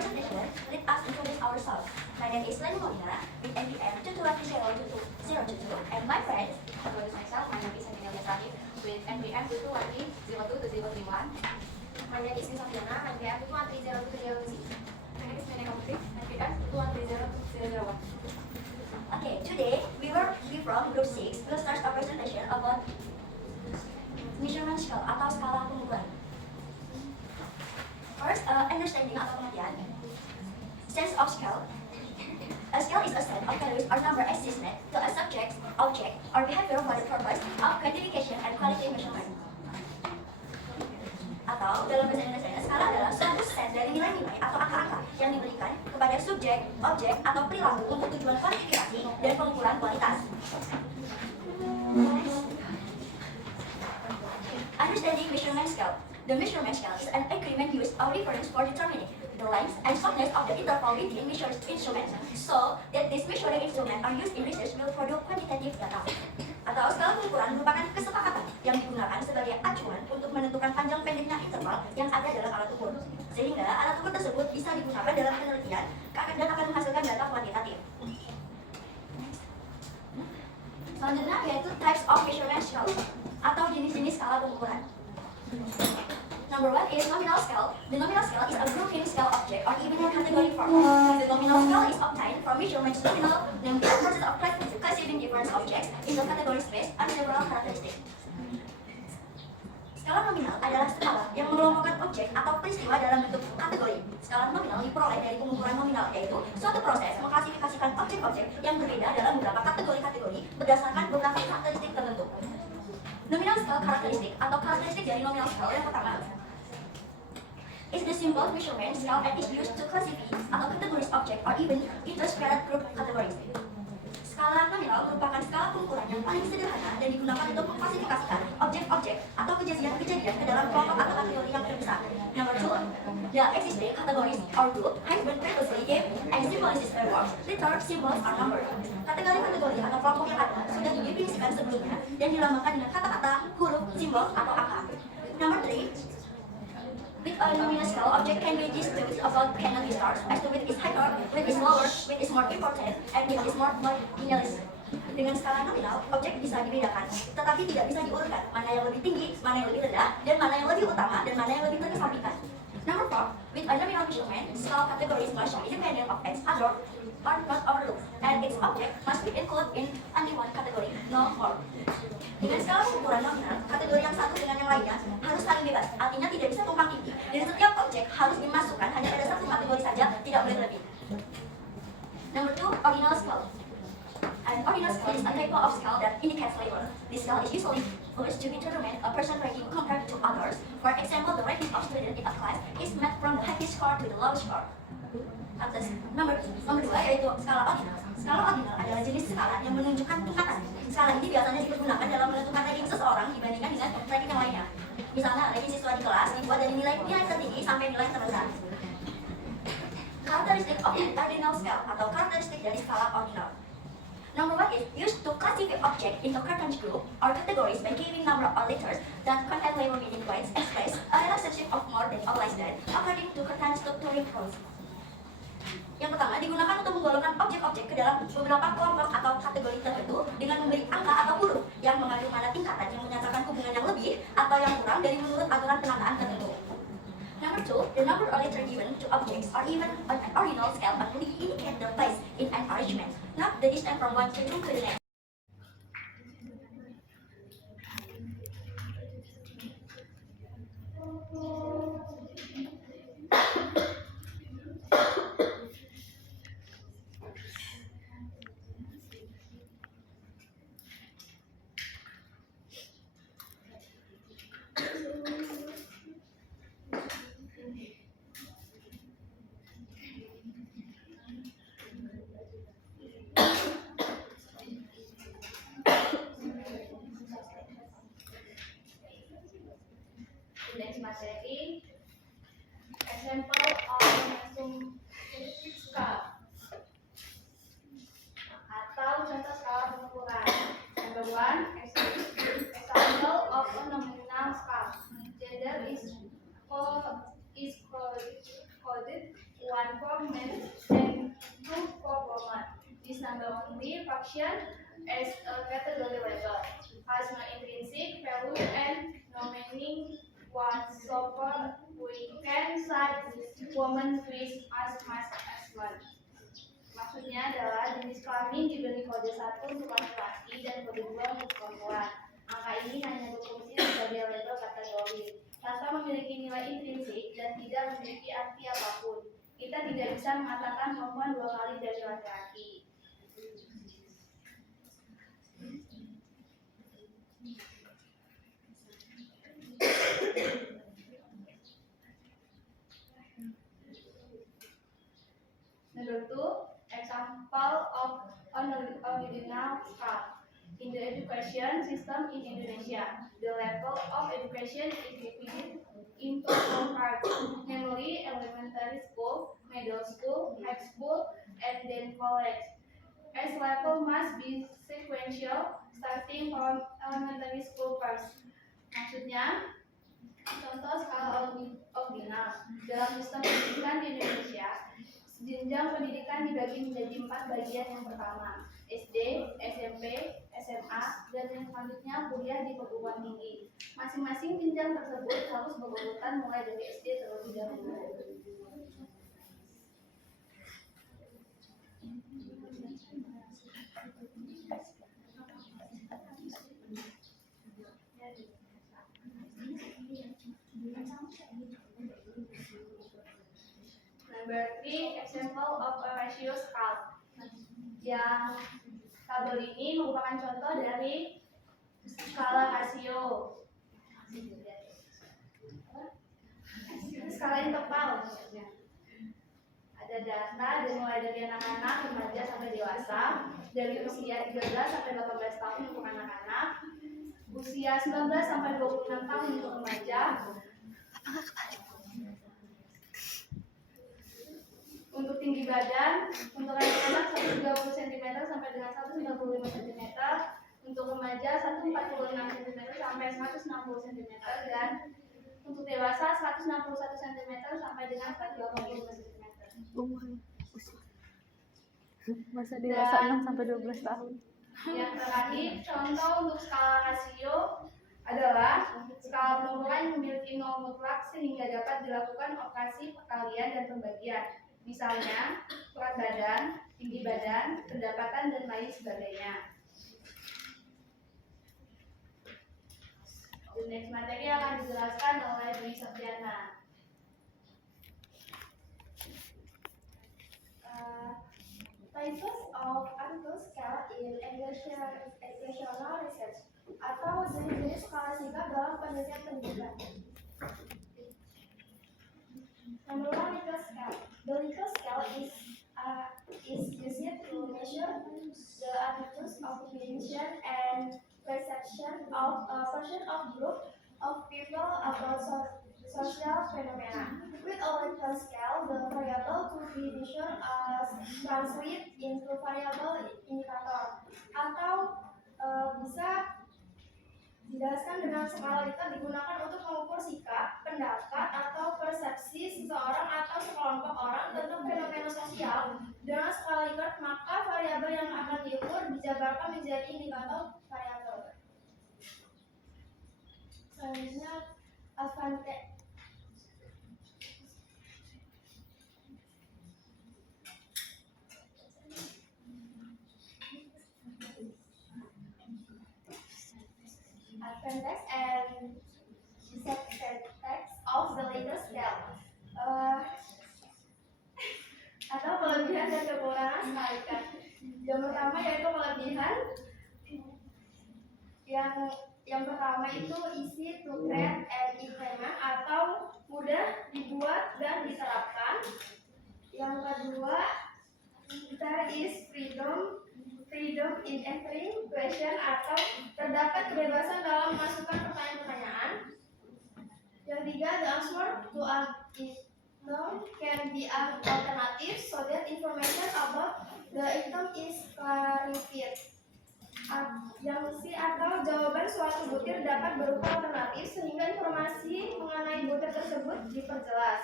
presentation, let us introduce ourselves. My name is Leni Molina with NPM 2213022, and my friends. Introduce myself. My name is Emilia Sahib with NPM 221302031. My name is Lisa Fiona, NPM 2130206. My name is Meneka Putri, NPM 2130201. Okay, today we from Group 6 will start a presentation about measurement scale atau skala pengukuran. First, understanding atau pengertian. Sense of scale. A scale is a set of values or number assigned to a subject, object, or behavior for the purpose of quantification and qualitative measurement. Atau dalam bahasa Indonesia, skala adalah suatu set dari nilai-nilai atau angka-angka yang diberikan kepada subjek, objek, atau perilaku untuk tujuan kuantifikasi dan pengukuran kualitas. Understanding measurement scale. The measurement scale is an agreement used or reference for determining the length and softness of the interval between measured instruments, so that these measuring instruments are used in research will produce quantitative data. Atau skala pengukuran merupakan kesepakatan yang digunakan sebagai acuan untuk menentukan panjang pendeknya interval yang ada dalam alat ukur, sehingga alat ukur tersebut bisa digunakan dalam penelitian dan akan menghasilkan data kuantitatif. Selanjutnya yaitu types of measurement scale atau jenis-jenis skala pengukuran. Number one is nominal scale. The nominal scale is a grouping scale object or even a category form. The nominal scale is obtained from measurements nominal and the process of classifying different objects into category space and several characteristics. Skala nominal adalah skala yang mengelompokkan objek atau peristiwa dalam bentuk kategori. Skala nominal diperoleh dari pengukuran nominal, yaitu suatu proses mengklasifikasikan objek-objek yang berbeda dalam beberapa kategori-kategori berdasarkan beberapa karakteristik tertentu. Nominal scale karakteristik atau karakteristik dari nominal scale yang pertama is the simple measurement scale and is used to classify atau categorize object or even interspread group categories. Skala nominal merupakan skala pengukuran yang paling sederhana dan digunakan untuk mengklasifikasikan objek-objek atau kejadian-kejadian ke dalam kelompok atau kategori yang terbesar. Number two, the existing categories or group have been previously given and symbolized by words, letters, symbols, or numbers. Kategori-kategori atau kelompok yang ada sudah didefinisikan sebelumnya dan dilambangkan dengan kata-kata, huruf, simbol, atau angka. Number three, with a nominal scale, object can be disputed about cannot be stars as to which is higher, which is lower, which is more important, and which is more marginalized. Dengan skala nominal, objek bisa dibedakan, tetapi tidak bisa diurutkan mana yang lebih tinggi, mana yang lebih rendah, dan mana yang lebih utama, dan mana yang lebih terkesampingkan. Number four, with a nominal measurement, scale categories must be independent of its other or not overlooked, and its object must be included in only one category, no more. Dengan skala pengukuran nominal, kategori yang satu dengan yang lainnya harus saling bebas, artinya tidak bisa tumpang tindih, dan setiap objek harus dimasukkan hanya pada satu kategori saja, tidak boleh lebih. Number two, ordinal scale. An ordinal scale is a type of scale that indicates labor. This scale is usually used to determine a person's ranking compared to others. For example, the ranking of student in a class is made from the highest score to the lowest score. Atas nomor dua yaitu skala ordinal. Skala ordinal adalah jenis skala yang menunjukkan tingkatan. Skala ini biasanya dipergunakan dalam menentukan ranking seseorang dibandingkan dengan ranking yang lainnya. Misalnya, ranking siswa di kelas dibuat dari nilai tertinggi sampai nilai terendah. Karakteristik of ordinal scale atau karakteristik dari skala ordinal. Number one is used to classify object into certain group or categories by giving number or letters that contain label meaning points express a relationship of more than or less than according to certain structuring rules. Yang pertama, digunakan untuk menggolongkan objek-objek ke dalam beberapa kelompok atau kategori tertentu dengan memberi angka atau huruf yang mengandung mana tingkatan yang menyatakan hubungan yang lebih atau yang kurang dari menurut aturan penataan tertentu. Number two, the number or letter given to objects or even on an ordinal scale only indicate their place in an arrangement, not the distance from one to the next. 1 for men and 2 for women. This number only function as a category label, has no intrinsic value and no meaning whatsoever. We can cite woman with as much as men. Maksudnya adalah jenis kelamin diberi kode 1 untuk laki-laki dan kode 2 untuk perempuan. Angka ini hanya berfungsi sebagai label kategori, tanpa memiliki nilai intrinsik dan tidak memiliki arti apapun. Kita tidak bisa mengatakan perempuan 2 kali dari laki-laki. Number 2, example of an original scale. In the education system in Indonesia, the level of education is divided into 4 parts, namely elementary school, middle school, high school, and then college. As level must be sequential, starting from elementary school first. Maksudnya, contoh skala ordinal dalam sistem pendidikan di Indonesia. Jenjang pendidikan dibagi menjadi 4 bagian. Yang pertama, SD, SMP, SMA, dan yang selanjutnya kuliah di perguruan tinggi. Masing-masing jenjang tersebut harus berurutan mulai dari SD terlebih dahulu. Number 3, example of a ratio scale. Yang tabel ini merupakan contoh dari skala rasio. Skala yang tepat. Ada data mulai dari anak-anak, remaja sampai dewasa, dari usia 13 sampai 18 tahun untuk anak-anak, usia 19 sampai 26 tahun untuk remaja. Untuk tinggi badan, untuk anak-anak 130 cm sampai dengan 195 cm, untuk remaja 146 cm sampai 160 cm, dan untuk dewasa 161 cm sampai dengan 185 cm. Masa dewasa 6 sampai 12 tahun. Yang terakhir, contoh untuk skala rasio adalah skala pengukuran yang memiliki nol mutlak sehingga dapat dilakukan operasi perkalian dan pembagian. Misalnya, berat badan, tinggi badan, pendapatan, dan lain sebagainya. The next materi akan dijelaskan oleh Dwi Septiana. Types of article scale in educational research atau jenis-jenis skala singkat dalam penelitian pendidikan. Number 1, Likert scale. The Likert scale is used to measure the attitudes, opinion, and perception of a portion of group of people about social phenomena. With a Likert scale, the variable to be measured translate into variable indicator. Atau bisa dijelaskan dengan skala Likert digunakan untuk mengukur sikap, pendapat, atau persepsi seseorang atau sekelompok orang tentang fenomena sosial. Dengan skala Likert, maka variabel yang akan diukur dijabarkan menjadi indikator variabel. Selanjutnya, advantage. Advantage and disadvantage of the Likert scale. Atau kelebihan dan kekurangan skala Likert. Yang pertama yaitu kelebihan. Yang pertama itu easy to create and implement atau mudah dibuat dan diterapkan. Yang kedua, there is freedom in answering question atau terdapat kebebasan dalam memasukkan pertanyaan-pertanyaan. Yang ketiga, the answer to an item can be an alternative so that information about the item is clarified. Yang C, atau jawaban suatu butir dapat berupa alternatif sehingga informasi mengenai butir tersebut diperjelas.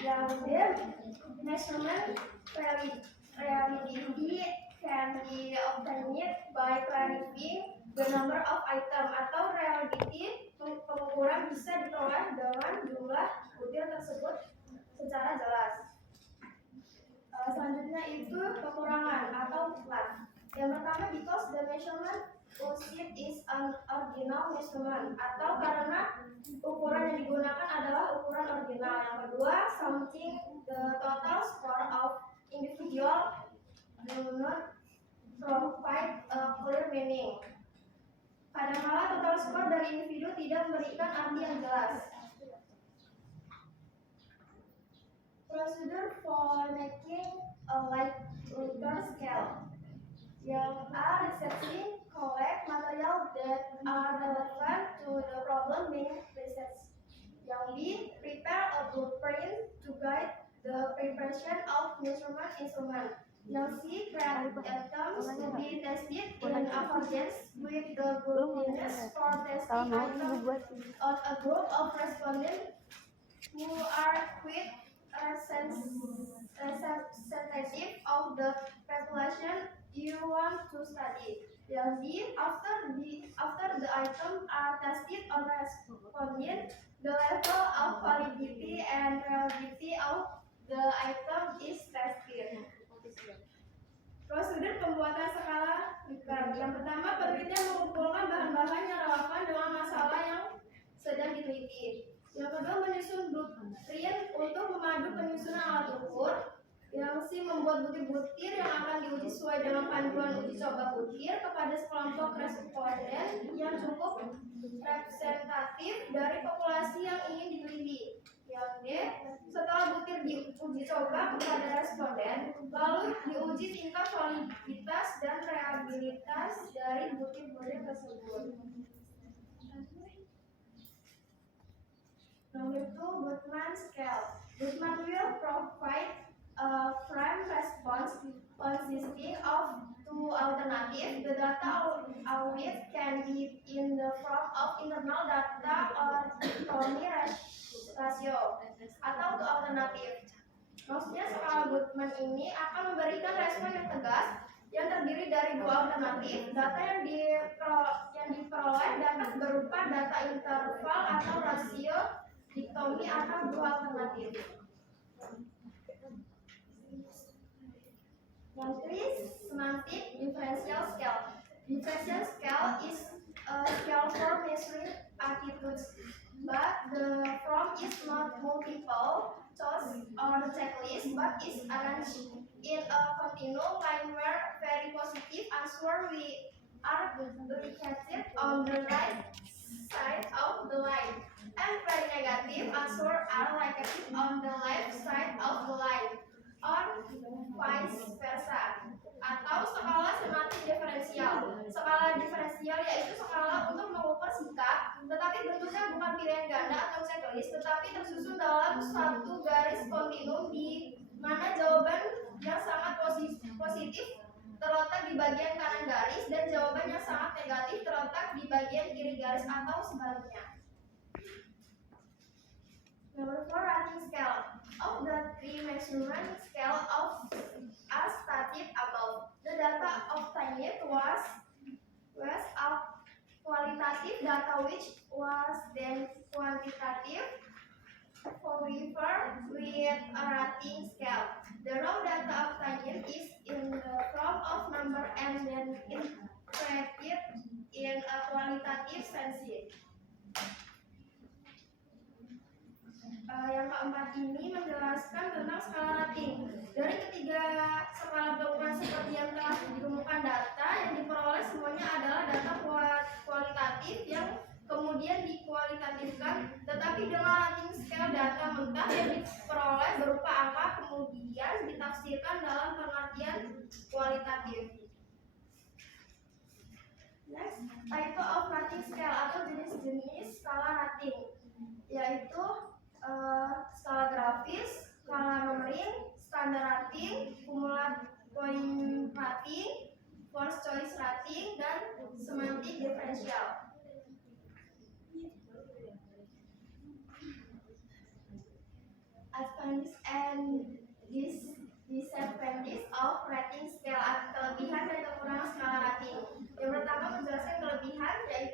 Yang D, of item atau reliability pengukuran bisa diperoleh dengan jumlah butir tersebut secara jelas. Selanjutnya itu kekurangan atau flaw. Yang pertama, because the measurement used is an original measurement atau karena ukuran yang digunakan adalah ukuran original. Yang kedua, something the total score of individual do not provide a clear meaning. Kadangkala total skor dari individu tidak memberikan arti yang jelas. Procedure for making a Likert scale. Yang A, researching collect material that are relevant to the problem being researched. Yang B, prepare a blueprint to guide the preparation of measurement instrument. Yang C, create items to be tested in accordance with the goodness for testing items on a group of respondents who are quite representative of the population you want to study. Yang D, after the item are tested on respondent, the level of validity and reliability of the item is tested. Prosedur pembuatan skala Likert. Yang pertama, penelitian mengumpulkan bahan-bahan yang relevan dengan masalah yang sedang diteliti. Yang kedua, menyusun blueprint untuk memadu penyusunan alat ukur. Yang C, membuat butir-butir yang akan diuji sesuai dengan panduan uji coba butir kepada sekelompok responden yang cukup representatif dari populasi yang ingin diteliti. Yang D, setelah butir diuji coba kepada responden, lalu diuji tingkat validitas dan reliabilitas dari butir-butir tersebut. Nomor 2, Goodman scale. Goodman will provide a frame response consisting of two alternatives. The data always can be in the form of internal data or Tony ratio atau two alternatif. Maksudnya skala Goodman ini akan memberikan respon yang tegas yang terdiri dari dua alternatif. Data yang diperoleh dapat berupa data interval atau rasio dikotomi atau dua alternatif. Yang ketiga, semantic differential scale. Differential scale is a scale for measuring attitudes, but the form is not multiple choice or checklist, but is arranged in a continuum line where very positive answer we are located on the right side of the line, and very negative answer are located on the left side of the line, or vice versa. Atau skala semantik diferensial. Skala diferensial yaitu skala untuk mengukur sikap, tetapi bentuknya bukan pilihan ganda atau checklist, tetapi tersusun dalam satu garis kontinum di mana jawaban yang sangat positif terletak di bagian kanan garis dan jawaban yang sangat negatif terletak di bagian kiri garis atau sebaliknya. Number 4, rating scale. Of the three measurement scale of as stated above, the data obtained was of qualitative data which was then quantitative. However, with a rating scale, the raw data obtained is in the form of number and then interpreted in a qualitative sense. Yang keempat ini menjelaskan tentang skala rating. Dari ketiga skala pengukuran seperti yang telah ditemukan, data yang diperoleh semuanya adalah data kualitatif yang kemudian dikualitatifkan, tetapi dengan rating scale data mentah yang diperoleh berupa angka kemudian ditafsirkan dalam pengertian kualitatif. Next, type of rating scale atau jenis-jenis skala rating, yaitu skala grafis, skala numerik, standar rating, cumulative point rating, force choice rating, dan semantic differential. Advantages and disadvantages of rating scale, kelebihan dan kekurangan skala rating. Yang pertama, menjelaskan kelebihan, yaitu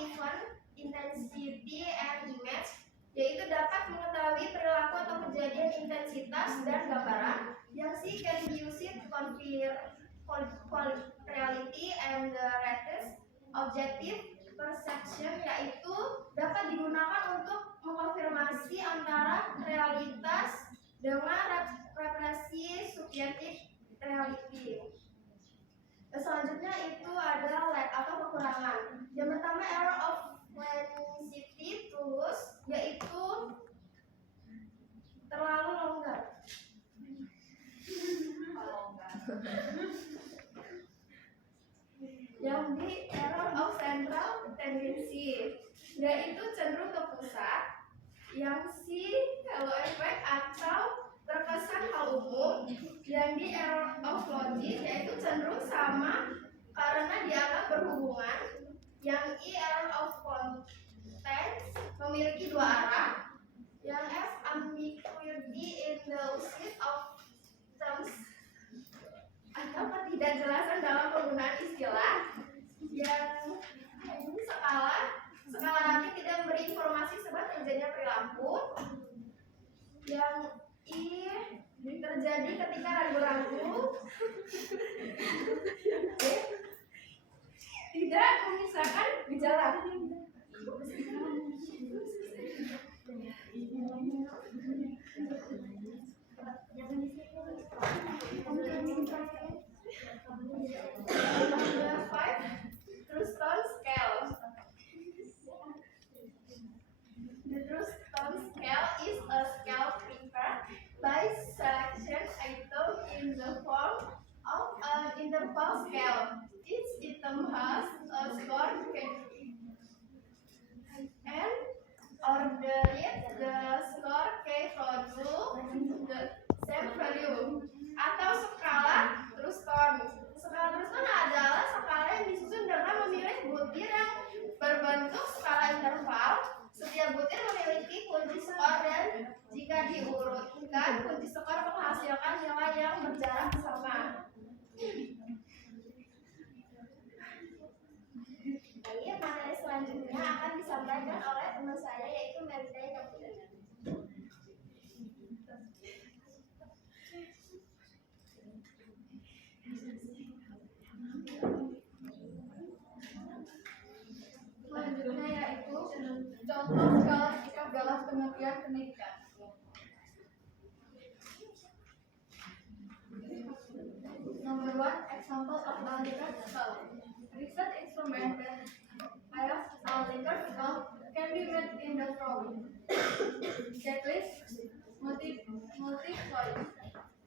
event, intensity, and image, yaitu dapat mengetahui perilaku atau kejadian, intensitas, dan gambaran. Yang C can be used to confirm reality, and the latest objective perception, yaitu dapat digunakan untuk mengkonfirmasi antara realitas dengan represi subjektif reality. Selanjutnya itu ada lack atau kekurangan. Yang pertama error of sensitivity tools, yaitu terlalu longgar. Yang B error of central tendency, yaitu cenderung ke pusat. Yang C halo effect atau terkesan hal umum. Yang D error of logic, yaitu cenderung sama karena dianggap berhubungan. Yang E error of context, memiliki dua arah. Yang F ambiguity in the usage of terms, atau ketidakjelasan dalam penggunaan istilah. Yang ini skala ranting tidak memberi informasi sebab terjadinya perilaku. Yang I terjadi ketika ragu-ragu. Tidak memisahkan gejala. Number 5, Trueston scale. The Trueston scale is a scale prepared by selection item in the form of an interval scale. Each item has a score and ordered the score k produce the same value. Atau skala Trueston. Skala Trueston adalah skala yang disusun dengan memilih butir yang berbentuk skala interval. Setiap butir memiliki kunci skor dan jika diurutkan, kunci skor menghasilkan nilai yang berjarak sama. Baik, materi selanjutnya akan disampaikan oleh teman saya yaitu Merida Kapudana. Selanjutnya yaitu contoh skala sikap dalam pengertian pendidikan. Number 1, example of a Likert scale. Research instrument that has a Likert scale can be made in the following: checklist, multi choice,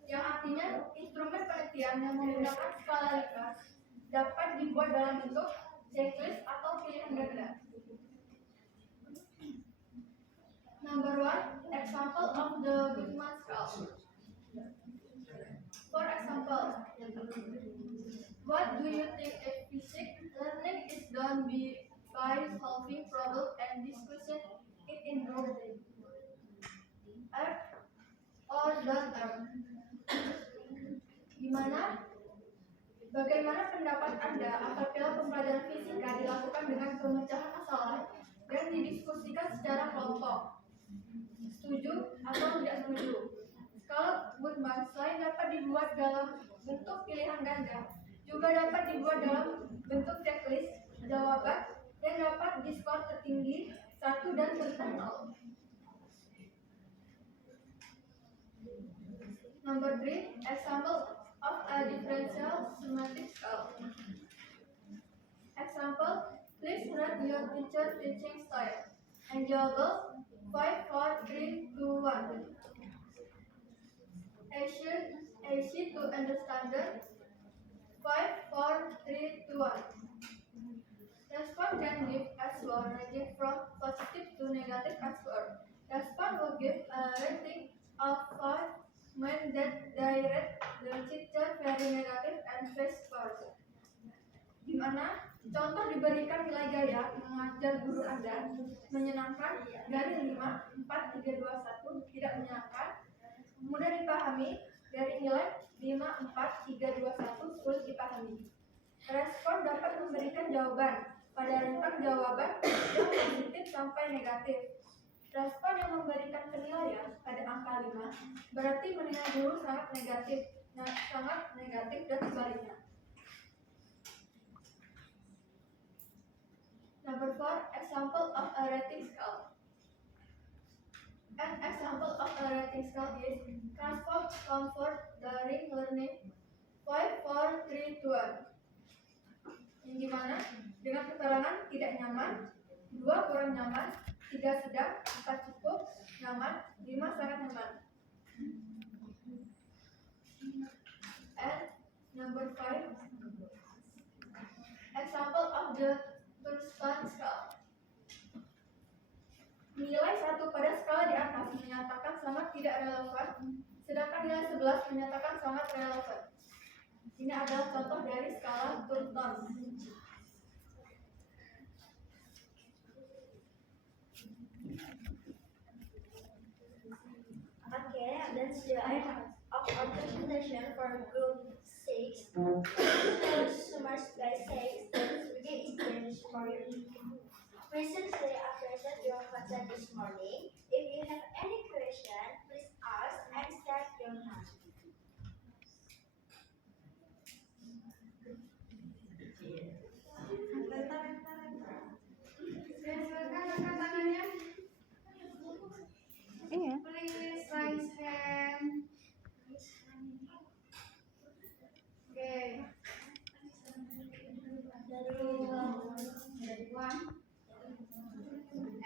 yang artinya instrumen penelitian yang menggunakan skala Likert dapat dibuat dalam bentuk checklist atau pilihan ganda. Number 1, example of the Goodman scale. For example, what do you think if physics learning is done by solving problems and discussing it in group? Earth or does Earth? Bagaimana pendapat Anda apabila pembelajaran fisika dilakukan dengan pemecahan masalah dan didiskusikan secara kelompok? Setuju atau tidak setuju? Skala Goodman selain dapat dibuat dalam bentuk pilihan ganda, juga dapat dibuat dalam bentuk checklist jawaban dan dapat diskor tertinggi 1 dan rendah 0. Number 3, example of a differential semantic scale. Example, please rate your teacher teaching style. Enjoyable, 5, 4, 3, 2, 1. Easy to understand, 5, 4, 3, 2, 1. Response can give answer ranging from positive to negative answer. Response will give a rating of 5 when that direct the teacher very negative and best score. Di mana contoh diberikan nilai gaya mengajar guru Anda menyenangkan dari 5, 4, 3, 2, 1, tidak menyenangkan, mudah dipahami dari nilai 5, 4, 3, 2, 1, sulit dipahami. Respon dapat memberikan jawaban Pada respon jawaban yang positif sampai negatif. Respon yang memberikan penilaian pada angka 5 berarti menilai guru sangat negatif dan sebaliknya. Number 4, example of a rating scale. An example of a rating scale is transport, comfort, daring, learning, 5, 4, 3, 2. Yang dimana dengan keterangan tidak nyaman, 2 kurang nyaman, 3 sedang, 4 cukup nyaman, 5 sangat nyaman. And number 5, example of the Thurston scale. Nilai 1 pada skala di atas menyatakan sangat tidak relevan, sedangkan nilai 11 menyatakan sangat relevan. Ini adalah contoh dari skala Thornton. Okay, that's the end of our presentation for group 6. Summers by 6, today is finished for your questions. They appreciate your concern this morning. If you have any question, please ask and start your hand. Iya. Please raise hand. Okay. Dari one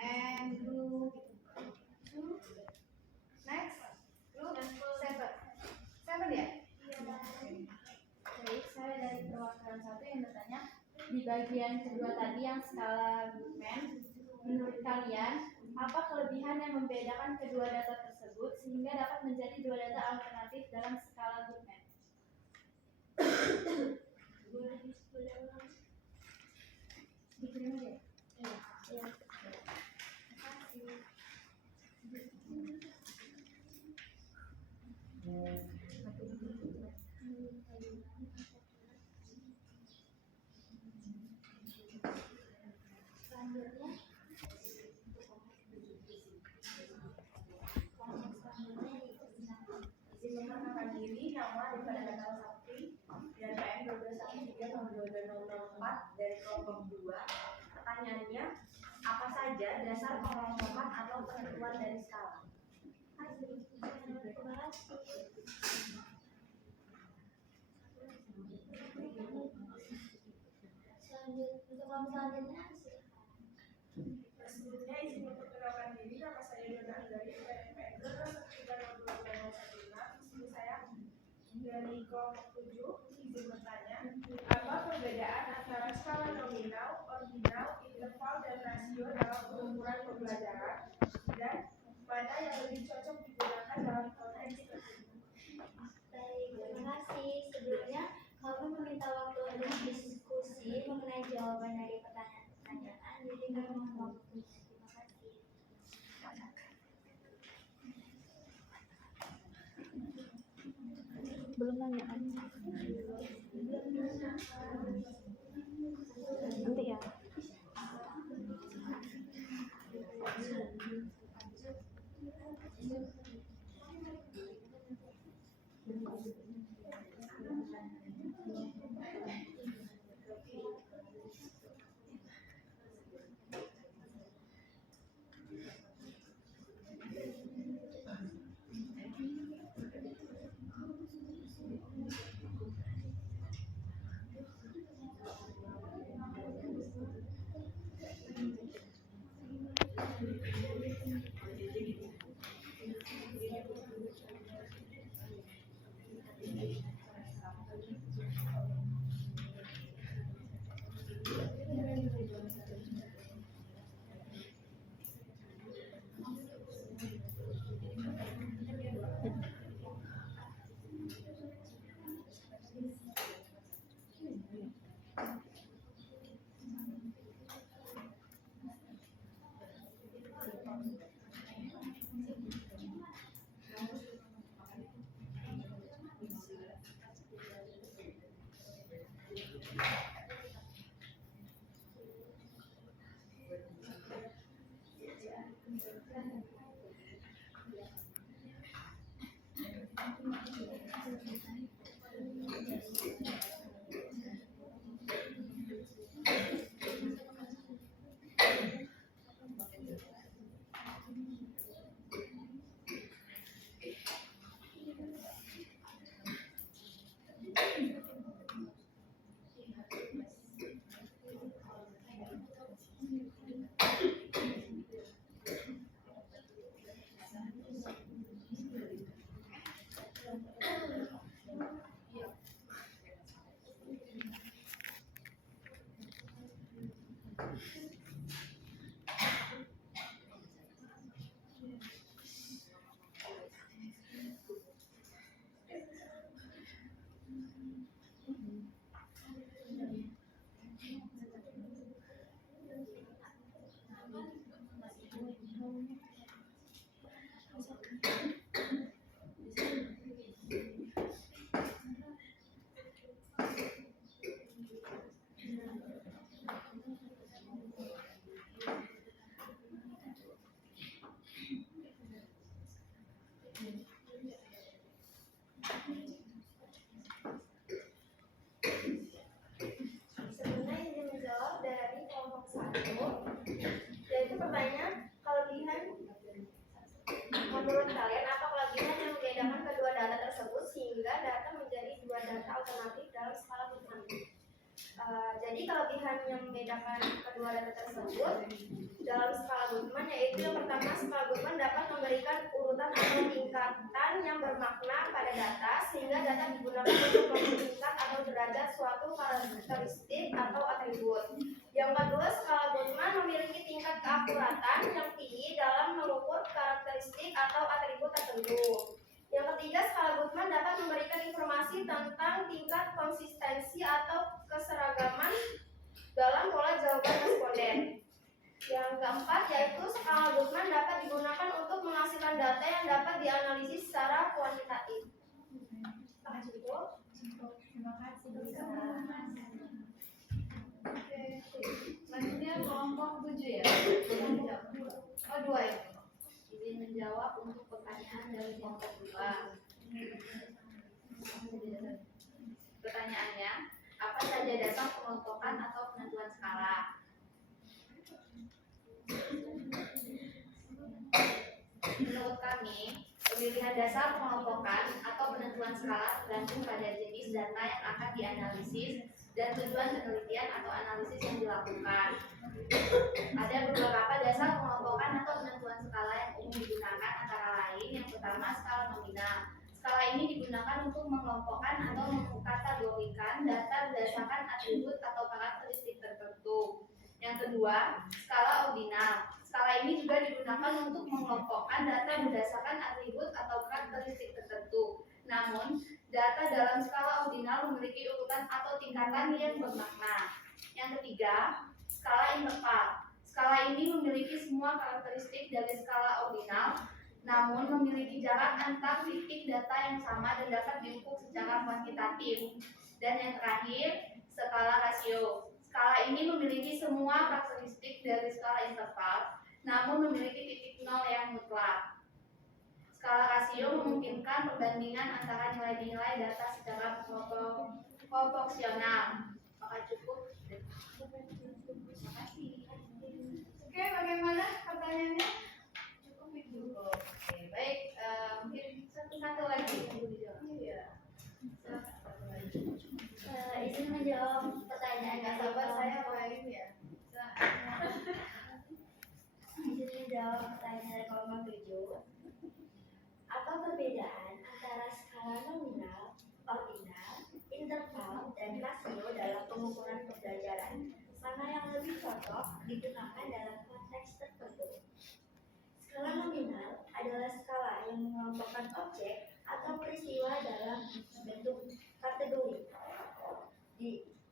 and group 2. Next, group 7. 7 ya? Baik, saya dari perwakilan 1 yang bertanya, di bagian kedua tadi yang skala Goodman, menurut kalian apa kelebihan yang membedakan kedua data tersebut sehingga dapat menjadi dua data alternatif dalam skala Goodman? Dikirim aja. Iya. Selanjutnya izin memperkenalkan diri, nama daripada data Sakti dan PM 1213 tahun 2004 dari kelompok 2. Pertanyaannya, apa saja dasar pengelompokan atau penentuan dari skala? Terima kasih. Untuk kelompok selanjutnya, Selanjutnya izin memperkenalkan diri, nama saya Dona Andari dari PN 30216. Di sini saya dari kelompok 7. Izin bertanya, apa perbedaan antara skala nominal, ordinal, interval, dan rasio dalam pengukuran pembelajaran, dan mana yang lebih cocok digunakan dalam konteks tersebut? baik, terima kasih. Sebelumnya, kami meminta waktu untuk diskusi mengenai jawaban dari pertanyaan-pertanyaan. Jadi kami mohon waktu. Terima kasih. Belum nanya. Nanti ya. Sebenarnya ini menjawab dari kelompok 1, yaitu pertanyaan kelebihan. Menurut kalian apa kelebihan yang membedakan kedua data tersebut sehingga data menjadi dua data alternatif dalam skala Goodman? Jadi kelebihan yang membedakan kedua data tersebut dalam skala Goodman yaitu yang pertama, skala Goodman dapat memberikan urutan atau tingkatan yang bermakna pada data sehingga data digunakan untuk mempertingkat atau derajat suatu karakteristik atau atribut. Yang kedua, skala Goodman memiliki tingkat keakuratan yang tinggi dalam mengukur karakteristik atau atribut tertentu. Yang ketiga, skala Goodman dapat memberikan informasi tentang tingkat konsistensi atau keseragaman dalam pola jawaban responden. Yang keempat, yaitu skala Goodman dapat digunakan untuk menghasilkan data yang dapat dianalisis secara kuantitatif. Cukup. Terima kasih. Oke. Selanjutnya kelompok 7 ya. Oh, 2 ya. Izin menjawab untuk pertanyaan dari kelompok 2. Pertanyaannya, apa saja dasar pengelompokan atau penentuan skala? Menurut kami, pemilihan dasar pengelompokan atau penentuan skala tergantung pada jenis data yang akan dianalisis dan tujuan penelitian atau analisis yang dilakukan. Ada beberapa dasar pengelompokan atau penentuan skala yang umum digunakan, antara lain yang pertama, skala nominal. Skala ini digunakan untuk mengelompokkan atau mengkategorikan data berdasarkan atribut atau karakteristik tertentu. Yang kedua, skala ordinal. Skala ini juga digunakan untuk mengelompokkan data berdasarkan atribut atau karakteristik tertentu. Namun, data dalam skala ordinal memiliki urutan atau tingkatan yang bermakna. Yang ketiga, skala interval. Skala ini memiliki semua karakteristik dari skala ordinal, namun memiliki jarak antar titik data yang sama dan dapat diukur secara kuantitatif. Dan yang terakhir, skala rasio. Skala ini memiliki semua karakteristik dari skala interval, namun memiliki titik nol yang mutlak. Skala rasio memungkinkan perbandingan antara nilai-nilai data secara proporsional. Maka cukup. Terima kasih. Oke, bagaimana pertanyaannya? Cukup itu. Oke, baik. Mungkin satu lagi yang perlu dijawab. Iya. Izin menjawab pertanyaan Nggak sabar saya bayangin ya. Izin menjawab pertanyaan dari kelompok 7. Apa perbedaan antara skala nominal, ordinal, interval, dan rasio dalam pengukuran pembelajaran? Mana yang lebih cocok digunakan dalam konteks tertentu? Skala nominal adalah skala yang mengelompokkan objek atau peristiwa dalam bentuk kategori.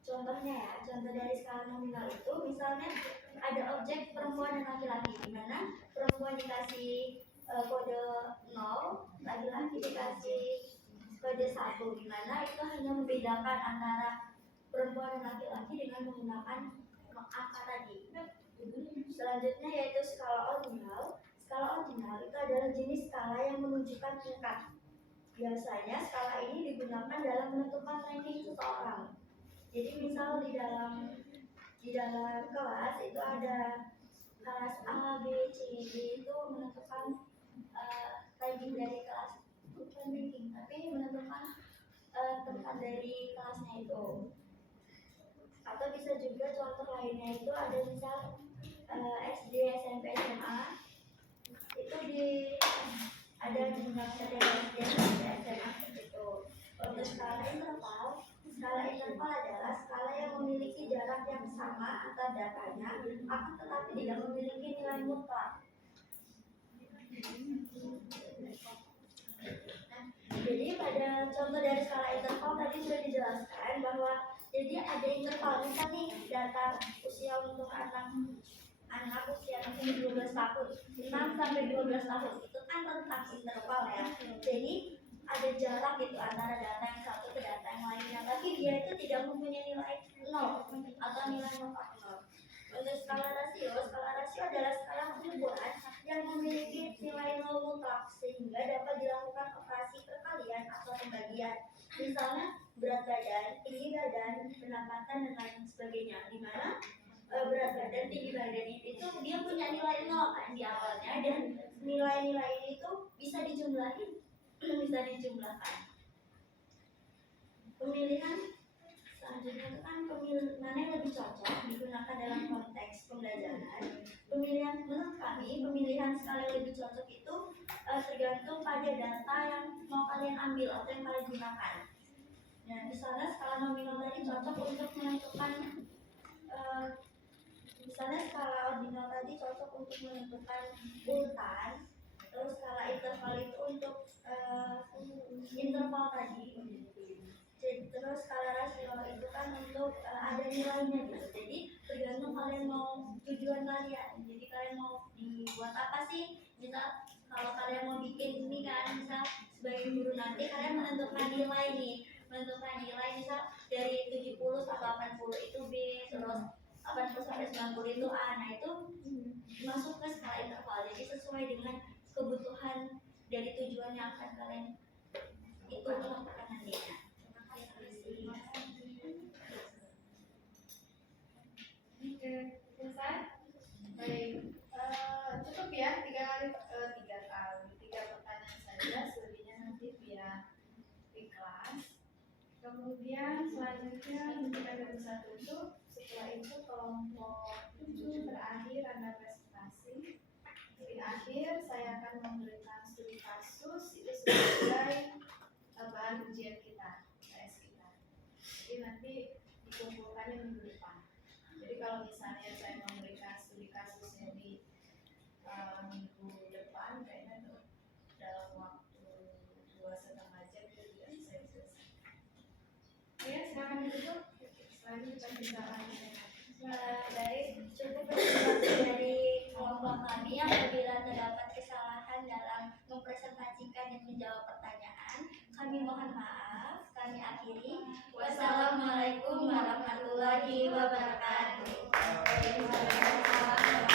Contohnya ya, contoh dari skala nominal itu misalnya ada objek perempuan dan laki-laki, di mana perempuan dikasih kode 0, laki-laki dikasih kode 1, di mana itu hanya membedakan antara perempuan dan laki-laki dengan menggunakan angka tadi. Selanjutnya yaitu skala ordinal. Skala ordinal itu adalah jenis skala yang menunjukkan tingkat. Biasanya skala ini digunakan dalam menentukan ranking seseorang. Jadi misal di dalam kelas itu ada kelas A, B, C, D itu menentukan ranking dari kelas, bukan ranking, tapi menentukan tempat dari kelasnya itu. Atau bisa juga contoh lainnya itu ada misal SD, SMP, SMA itu ada digunakan dari SD, SMP, SMA gitu. Untuk skala interval adalah skala yang memiliki jarak yang sama antar datanya, akan tetapi tidak memiliki nilai mutlak. Jadi pada contoh dari skala interval tadi sudah dijelaskan bahwa jadi ada interval misalnya nih data usia untuk anak usia 12 tahun 6 sampai 12 tahun itu kan tentang interval ya. Jadi ada jarak gitu antara data yang satu ke data yang lainnya, tapi dia itu tidak mempunyai nilai 0 atau nilai mutlak 0. Untuk skala rasio adalah skala pengukuran yang memiliki nilai 0 mutlak sehingga dapat dilakukan operasi perkalian atau pembagian. Misalnya berat badan, tinggi badan, pendapatan dan lain sebagainya. Di mana berat badan, tinggi badan itu dia punya nilai 0 kan di awalnya, dan nilai-nilai ini tuh bisa dijumlahin, bisa dijumlahkan. Pemilihan selanjutnya itu kan mana yang lebih cocok digunakan dalam konteks pembelajaran. Menurut kami pemilihan skala yang lebih cocok itu tergantung pada data yang mau kalian ambil atau yang kalian gunakan. Nah, misalnya skala nominal tadi cocok untuk menentukan misalnya skala ordinal tadi cocok untuk menentukan urutan, terus skala interval itu untuk interval tadi, terus skala rasio itu kan untuk ada nilainya gitu. Jadi tergantung kalian mau tujuan kalian. Jadi kalian mau dibuat apa sih? Misal kalau kalian mau bikin ini kan, misal sebagai guru nanti kalian menentukan nilai nih, misal dari 70 sampai 80 itu B, terus 80 sampai 90 itu A. Nah itu masuk ke skala interval. Jadi sesuai dengan kebutuhan dari tujuan yang akan kalian itu lakukan nantinya. Oke, selesai. Baik, cukup ya tiga pertanyaan saja, selebihnya nanti via di kelas. Kemudian selanjutnya kita bisa tutup. Setelah itu kelompok 7 terakhir Anda presentasi. Di akhir saya akan memberikan studi kasus itu sebagai bahan ujian kita, tes kita. Jadi nanti dikumpulkannya minggu depan. Jadi kalau misalnya saya memberikan studi kasusnya di minggu depan, kayaknya tuh dalam waktu 2,5 jam itu tidak saya selesai. Oke, sekarang ditutup. Selanjutnya kita bisa lanjut. Baik, cukup presentasi dari kelompok kami. Apabila terdapat kesalahan dalam mempresentasikan dan menjawab pertanyaan, kami mohon maaf. Kami akhiri. Wassalamualaikum warahmatullahi wabarakatuh.